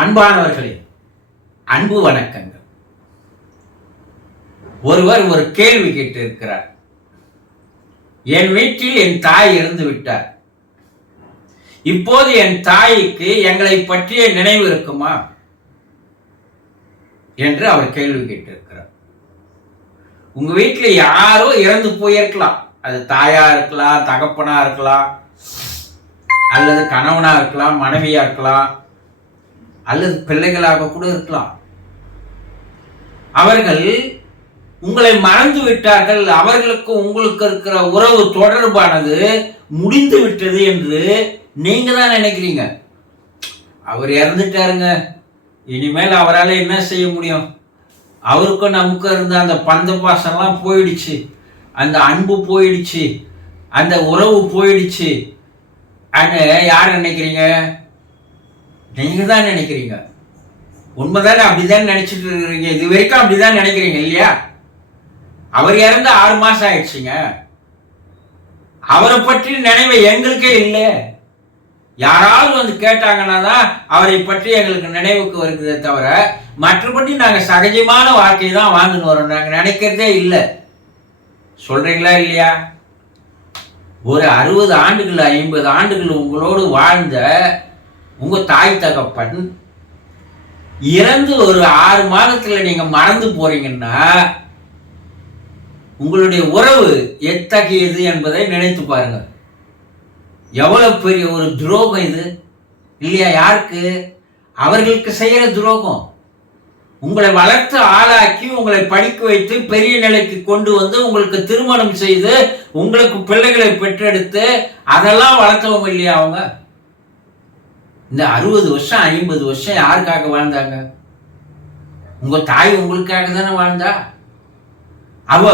அன்பானவர்களே, அன்பு வணக்கங்கள். ஒருவர் ஒரு கேள்வி கேட்டு இருக்கிறார். என் வீட்டில் என் தாய் இறந்து விட்டார். இப்போது என் தாய்க்கு எங்களை பற்றிய நினைவு இருக்குமா என்று அவர் கேள்வி கேட்டிருக்கிறார். உங்க வீட்டில் யாரோ இறந்து போயிருக்கலாம். அது தாயா இருக்கலாம், தகப்பனா இருக்கலாம், அல்லது கணவனா இருக்கலாம், மனைவியா இருக்கலாம், அல்லது பிள்ளைகளாக கூட இருக்கலாம். அவர்கள் உங்களை மறந்து விட்டார்கள். அவர்களுக்கு உங்களுக்கு இருக்கிற உறவு தொடர்பானது முடிந்து விட்டது என்று நீங்க தான் நினைக்கிறீங்க. அவர் இறந்துட்டாருங்க, இனிமேல் அவரால் என்ன செய்ய முடியும்? அவருக்கும் நமக்கும் இருந்த அந்த பந்த பாசம்லாம் போயிடுச்சு, அந்த அன்பு போயிடுச்சு, அந்த உறவு போயிடுச்சு. யார் நினைக்கிறீங்க? நீங்க தான் நினைக்கிறீங்க. உண்மைதானே? அப்படிதான் நினைச்சிட்டு இருக்கிறீங்க. இது வரைக்கும் அப்படிதான் நினைக்கிறீங்க இல்லையா? அவர் இறந்து 6 மாசம் ஆயிடுச்சுங்க. அவரை பற்றி நினைவு எங்களுக்கே இல்லை. யாராவது வந்து கேட்டாங்கன்னா தான் அவரை பற்றி எங்களுக்கு நினைவுக்கு வருகிறதே தவிர, மற்றபடி நாங்க சகஜமான வாழ்க்கை தான் வாழ்ந்துன்னு வரோம். நாங்க நினைக்கிறதே இல்லை. சொல்றீங்களா இல்லையா? ஒரு 60 ஆண்டுகள் 50 ஆண்டுகள் உங்களோடு வாழ்ந்த உங்க தாய் தகப்பன் இறந்து ஒரு 6 மாதத்துல நீங்க மறந்து போறீங்கன்னா உங்களுடைய உறவு எத்தகையது என்பதை நினைத்து பாருங்க. எவ்வளவு பெரிய ஒரு துரோகம் இது இல்லையா? யாருக்கு? அவர்களுக்கு செய்யற துரோகம். உங்களை வளர்த்து ஆளாக்கி உங்களை படிக்க வைத்து பெரிய நிலைக்கு கொண்டு வந்து உங்களுக்கு திருமணம் செய்து உங்களுக்கு பிள்ளைகளை பெற்றெடுத்து அதெல்லாம் வளர்த்தவங்க இல்லையா அவங்க? இந்த 60 வருஷம் 50 வருஷம் யாருக்காக வாழ்ந்தாங்க? உங்க தாய் உங்களுக்காக தானே வாழ்ந்தா. அவ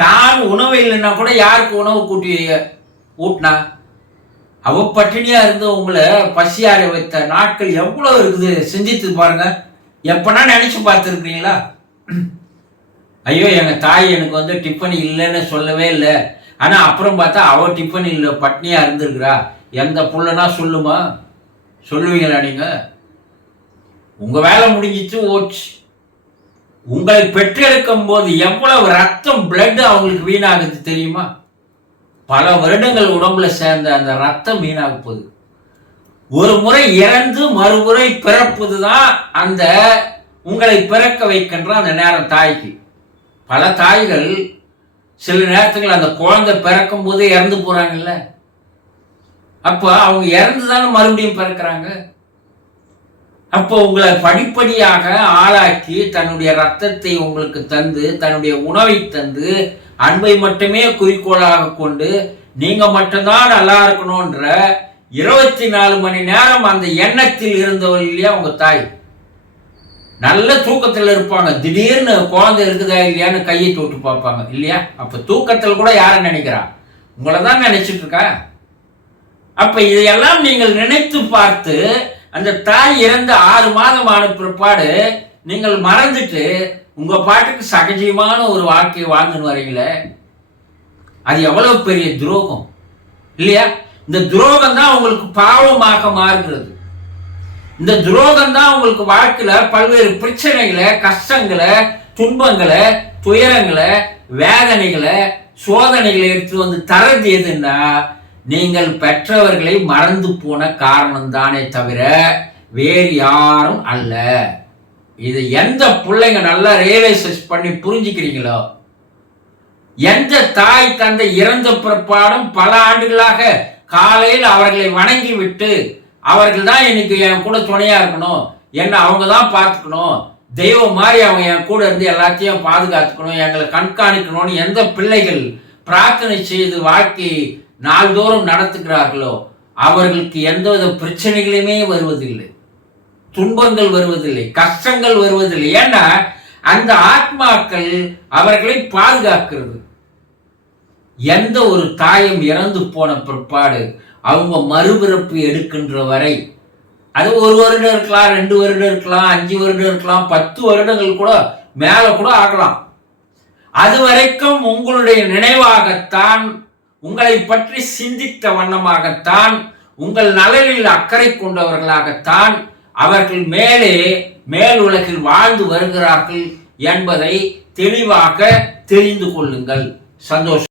தான் உணவு இல்லைன்னா கூட யாருக்கு உணவு கூட்டி ஊட்டினா? அவ பட்டினியா இருந்து உங்களை பசியார வைத்த நாட்கள் எவ்வளவு இருக்குது, சிந்தித்து பாருங்க. எப்பனா நினைச்சு பார்த்துருக்கீங்களா? ஐயோ, எங்க தாய் எனக்கு வந்து டிஃபன் இல்லைன்னு சொல்லவே இல்லை, ஆனா அப்புறம் பார்த்தா அவ டிஃபன் இல்லை, பட்னியா இருந்திருக்கிறா. எந்த புள்ளனா சொல்லுமா? சொல்லுவீங்களா நீங்க? உங்க வேலை முடிஞ்சிச்சு, ஓச்சு. உங்களை பெற்றெடுக்கும் போது எவ்வளவு ரத்தம், பிளட் அவங்களுக்கு வீணாகுது தெரியுமா? பல வருடங்கள் உடம்புல சேர்ந்த அந்த ரத்தம் வீணாக போகுது. ஒரு முறை இறந்து மறுமுறை பிறப்புதுதான் அந்த உங்களை பிறக்க வைக்கின்ற அந்த நேரம் தாய்க்கு. பல தாய்கள் சில நேரத்துக்கு அந்த குழந்தை பிறக்கும் போது இறந்து போறாங்கல்ல, அப்ப அவங்க இறந்துதானே மறுபடியும் பிறக்கிறாங்க. அப்போ உங்களை படிப்படியாக ஆளாக்கி தன்னுடைய ரத்தத்தை உங்களுக்கு தந்து, தன்னுடைய உணவை தந்து, அன்பை மட்டுமே குறிக்கோளாக கொண்டு நீங்க மட்டும்தான் நல்லா இருக்கணும்ன்ற 24 மணி நேரம் அந்த எண்ணத்தில் இருந்தவள் இல்லையா உங்க தாய்? நல்ல தூக்கத்தில் இருப்பாங்க. திடீர்னு குழந்தை இருக்குதா இல்லையான்னு கையை தொட்டு பார்ப்பாங்க இல்லையா? அப்ப தூக்கத்தில் கூட யாரை நினைக்கிறா? உங்களை தான் நினைச்சிட்டு இருக்கா. அப்ப இதையெல்லாம் நீங்கள் நினைத்து பார்த்து அந்த தாய் இறந்த 6 மாதம் ஆன பிற்பாடு நீங்கள் மறந்துட்டு உங்க பாட்டுக்கு சகஜமான ஒரு வாழ்க்கையை வாழ்ந்துன்னு வரீங்களே, அது எவ்வளவு பெரிய துரோகம் இல்லையா? இந்த துரோகம் தான் உங்களுக்கு பாவமாக மாறுகிறது. இந்த துரோகம் தான் உங்களுக்கு வாழ்க்கையில பல்வேறு பிரச்சனைகளை, கஷ்டங்களை, துன்பங்களை, துயரங்களை, வேதனைகளை, சோதனைகளை எடுத்து வந்து தரது எதுன்னா நீங்கள் பெற்றவர்களை மறந்து போன காரணம் தானே தவிர வேறு யாரும் அல்ல. இது எந்த பிள்ளைங்க நல்லா ரியலைஸ் பண்ணி புரிஞ்சுக்கிறீங்களோ, எந்த தாய் தந்தை இறந்த பிற்பாடும் பல ஆண்டுகளாக காலையில் அவர்களை வணங்கி விட்டு அவர்கள் தான் இன்னைக்கு என் கூட துணையா இருக்கணும், என்ன அவங்க தான் பார்த்துக்கணும், தெய்வம் மாதிரி அவங்க என் கூட இருந்து எல்லாத்தையும் பாதுகாத்துக்கணும், எங்களை கண்காணிக்கணும்னு எந்த பிள்ளைகள் பிரார்த்தனை செய்து வாழ்க்கை நாள்தோறும் நடத்துகிறார்களோ அவர்களுக்கு எந்தவித பிரச்சனைகளுமே வருவதில்லை, துன்பங்கள் வருவதில்லை, கஷ்டங்கள் வருவதில்லை. ஏன்னா அந்த ஆத்மாக்கள் அவர்களை பாதுகாக்கிறது. எந்த ஒரு தாயும் இறந்து போன பிற்பாடு அவங்க மறுபிறப்பு எடுக்கின்ற வரை, அது 1 வருடம் இருக்கலாம், 2 வருடம் இருக்கலாம், 5 வருடம் இருக்கலாம், 10 வருடங்கள் கூட மேல கூட ஆகலாம். அது வரைக்கும் உங்களுடைய நினைவாகத்தான், உங்களை பற்றி சிந்தித்த வண்ணமாகத்தான், உங்கள் நலனில் அக்கறை கொண்டவர்களாகத்தான் அவர்கள் மேலே மேல் உலகில் வாழ்ந்து வருகிறார்கள் என்பதை தெளிவாக தெரிந்து கொள்ளுங்கள். சந்தோஷம்.